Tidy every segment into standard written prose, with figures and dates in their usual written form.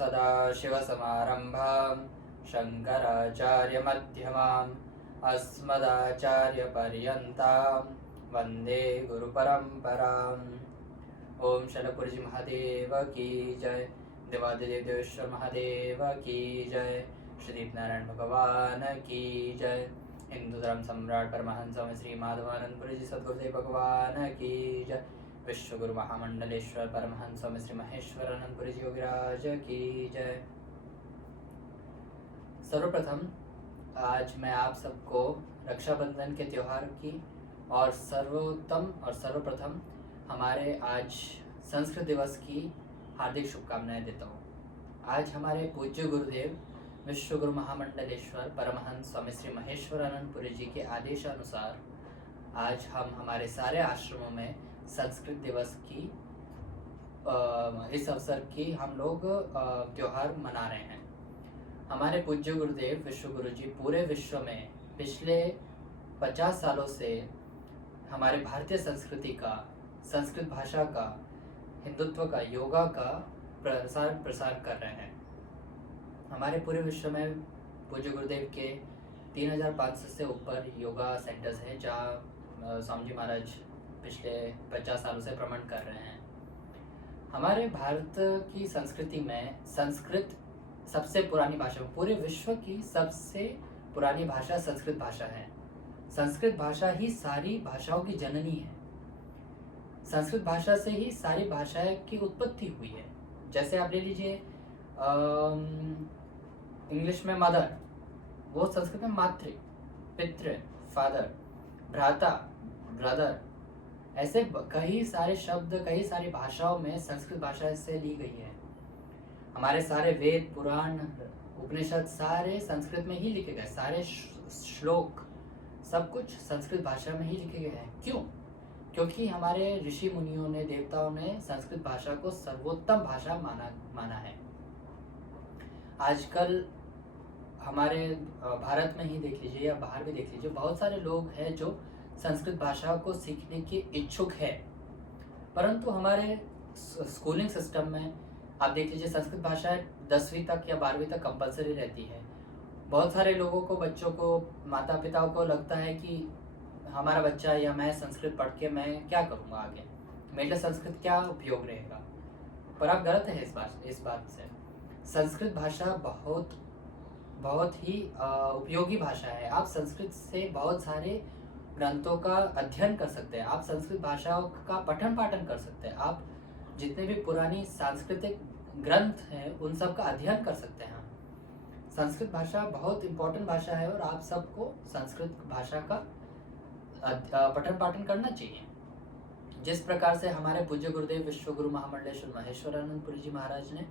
सदाशिवसमारम्भां शङ्कराचार्यमध्यमाम् अस्मदाचार्यपर्यन्तां वन्दे गुरुपरम्पराम्। ओम शलपुरजी महादेव की जय। देवादिदेव देवेश्वर महादेव की जय। श्री नारायण भगवान की जय। हिंदू धर्म सम्राट परमहंस स्वामी श्री माधवानंदपुरी जी सद्गुरुदेव भगवान की जय। विश्व गुरु महामंडलेश्वर परमहंस स्वामी श्री महेश्वरानंदपुरी जी योगीराज की जय। सर्वप्रथम आज मैं आप सबको रक्षाबंधन के त्यौहार की और सर्वप्रथम हमारे आज संस्कृत दिवस की हार्दिक शुभकामनाएं देता हूँ। आज हमारे पूज्य गुरुदेव विश्व गुरु महामंडलेश्वर परमहंस स्वामी श्री महेश्वरानंदपुरी जी के आदेशानुसार आज हम हमारे सारे आश्रमों में संस्कृत दिवस की इस अवसर की हम लोग त्यौहार मना रहे हैं। हमारे पूज्य गुरुदेव विश्व गुरु जी पूरे विश्व में पिछले 50 सालों से हमारे भारतीय संस्कृति का, संस्कृत भाषा का, हिंदुत्व का, योगा का प्रसार कर रहे हैं। हमारे पूरे विश्व में पूज्य गुरुदेव के 3500 से ऊपर योगा सेंटर्स हैं जहाँ स्वामी जी महाराज पिछले 50 सालों से भ्रमण कर रहे हैं। हमारे भारत की संस्कृति में संस्कृत सबसे पुरानी भाषा, पूरे विश्व की सबसे पुरानी भाषा संस्कृत भाषा है। संस्कृत भाषा ही सारी भाषाओं की जननी है। संस्कृत भाषा से ही सारी भाषाएं की उत्पत्ति हुई है। जैसे आप ले लीजिए इंग्लिश में मदर, वो संस्कृत में मातृ, पितृ, फादर, भ्राता, ब्रदर, ऐसे कई सारे शब्द कई सारी भाषाओं में संस्कृत भाषा से ली गई है। हमारे सारे वेद, पुराण, उपनिषद सारे संस्कृत में ही लिखे गए, सारे श्लोक सब कुछ संस्कृत भाषा में ही लिखे गए हैं। क्यों? क्योंकि हमारे ऋषि मुनियों ने, देवताओं ने संस्कृत भाषा को सर्वोत्तम भाषा माना है। आजकल हमारे भारत में ही देख लीजिए या बाहर भी देख लीजिए, बहुत सारे लोग हैं जो संस्कृत भाषा को सीखने के इच्छुक है, परंतु हमारे स्कूलिंग सिस्टम में आप देख लीजिए संस्कृत भाषा 10वीं तक या 12वीं तक कंपलसरी रहती है। बहुत सारे लोगों को, बच्चों को, माता पिताओं को लगता है कि हमारा बच्चा या मैं संस्कृत पढ़ के मैं क्या करूँगा आगे, मेरे लिए संस्कृत क्या उपयोग रहेगा। पर आप गलत है इस बात से। संस्कृत भाषा बहुत ही उपयोगी भाषा है। आप संस्कृत से बहुत सारे ग्रंथों का अध्ययन कर सकते हैं। आप संस्कृत भाषाओं का पठन पाठन कर सकते हैं। आप जितने भी पुरानी सांस्कृतिक ग्रंथ हैं उन सब का अध्ययन कर सकते हैं। संस्कृत भाषा बहुत इम्पोर्टेंट भाषा है और आप सबको संस्कृत भाषा का पठन पाठन करना चाहिए। जिस प्रकार से हमारे पूज्य गुरुदेव विश्व गुरु महामंडलेश्वर महेश्वरानंदपुरी जी महाराज ने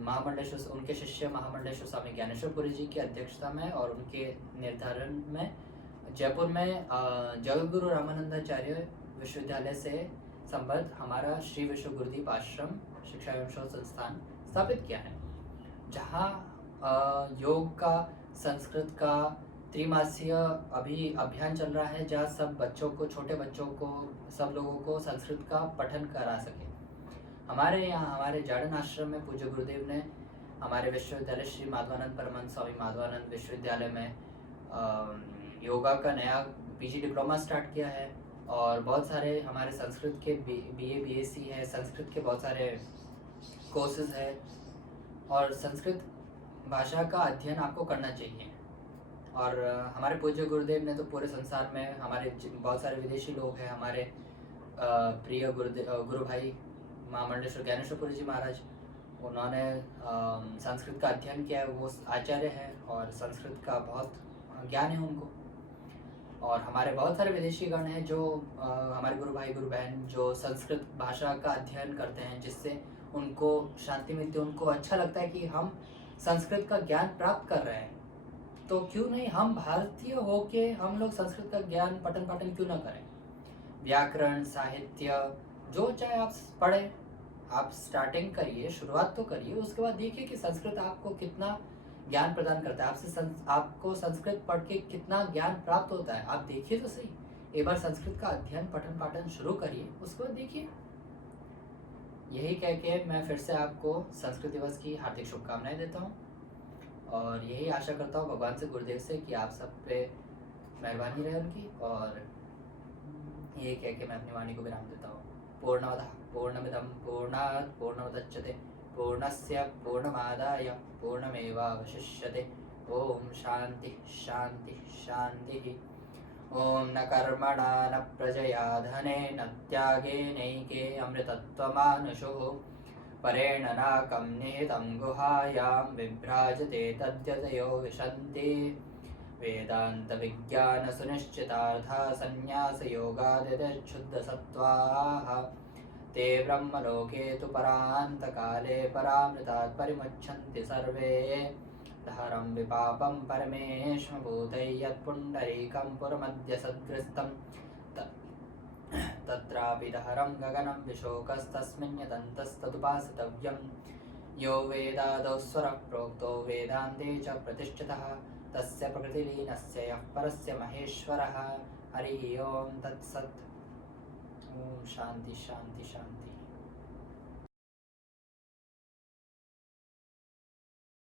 महामंडलेश्वर, उनके शिष्य महामंडलेश्वर स्वामी ज्ञानेश्वरपुरी जी की अध्यक्षता में और उनके निर्धारण में जयपुर में जगतगुरु रामानंदाचार्य विश्वविद्यालय से संबद्ध हमारा श्री विश्व गुरुदीप आश्रम शिक्षा एवं शोध संस्थान स्थापित किया है, जहाँ योग का, संस्कृत का त्रिमासीय अभी अभियान चल रहा है, जहाँ सब बच्चों को, छोटे बच्चों को, सब लोगों को संस्कृत का पठन करा सके। हमारे यहाँ, हमारे जाडन आश्रम में पूज्य गुरुदेव ने हमारे विश्वविद्यालय श्री माधवानंद परमहंस स्वामी माधवानंद विश्वविद्यालय में योगा का नया पीजी डिप्लोमा स्टार्ट किया है और बहुत सारे हमारे संस्कृत के बीए बीएससी है, संस्कृत के बहुत सारे कोर्सेज है और संस्कृत भाषा का अध्ययन आपको करना चाहिए। और हमारे पूज्य गुरुदेव ने तो पूरे संसार में, हमारे बहुत सारे विदेशी लोग हैं, हमारे प्रिय गुरु भाई महामंडलेश्वर ज्ञानेश्वरपुरी जी महाराज, उन्होंने संस्कृत का अध्ययन किया है, वो आचार्य हैं और संस्कृत का बहुत ज्ञान है उनको। और हमारे बहुत सारे विदेशी गण हैं जो हमारे गुरु भाई गुरु बहन जो संस्कृत भाषा का अध्ययन करते हैं, जिससे उनको शांति मिलती है, उनको अच्छा लगता है कि हम संस्कृत का ज्ञान प्राप्त कर रहे हैं। तो क्यों नहीं हम भारतीय होके हम लोग संस्कृत का ज्ञान पठन पाठन क्यों ना करें। व्याकरण, साहित्य जो चाहे आप पढ़ें, आप स्टार्टिंग करिए, शुरुआत तो करिए, उसके बाद देखिए कि संस्कृत आपको कितना ज्ञान प्रदान करता है, आपको संस्कृत पढ़ के कितना ज्ञान प्राप्त होता है। आप देखिए तो सही, एक बार संस्कृत का अध्ययन पठन पाठन शुरू करिए, उसके बाद देखिए। यही कह के मैं फिर से आपको संस्कृत दिवस की हार्दिक शुभकामनाएं देता हूँ और यही आशा करता हूँ भगवान से, गुरुदेव से, कि आप सब पे मेहरबानी रहे उनकी। और यही कह के मैं अपनी वाणी को विराम देता हूँ। पूर्णमदः पूर्णमिदं पूर्णात् पूर्णमुदच्यते पूर्णस्य पूर्णमादाय पूर्णमेवावशिष्यते। ओम शांति शांति शांति। ओम न कर्मणा न प्रजया धनेन त्यागेनैके अमृतत्वमानुषुः परेण नाकं निहितं गुहायां विभ्राजते तद्यतयो विशन्ति। वेदान्तविज्ञानसुनिश्चितार्था सन्न्यासयोगादिदक्षुद्धसत्त्वाः ते ब्रह्मलोके तु परान्तकाले परामृतात् परिमुच्यन्ति सर्वे। धरं विपापं परमेष्मभूतैः यत्पुण्डरीकं पुरमद्य सद्ग्रस्तं तत्रापि दहरं गगनं विशोकस्तस्मिन् यदन्तस्तदुपासितव्यं। यो वेदादौ स्वरः प्रोक्तो वेदान्ते च प्रतिष्ठितः तस्य प्रकृतिलीनस्य यः परस्य महेश्वरः। हरिः ओं तत्सत्। ओम शांति शांति शांति।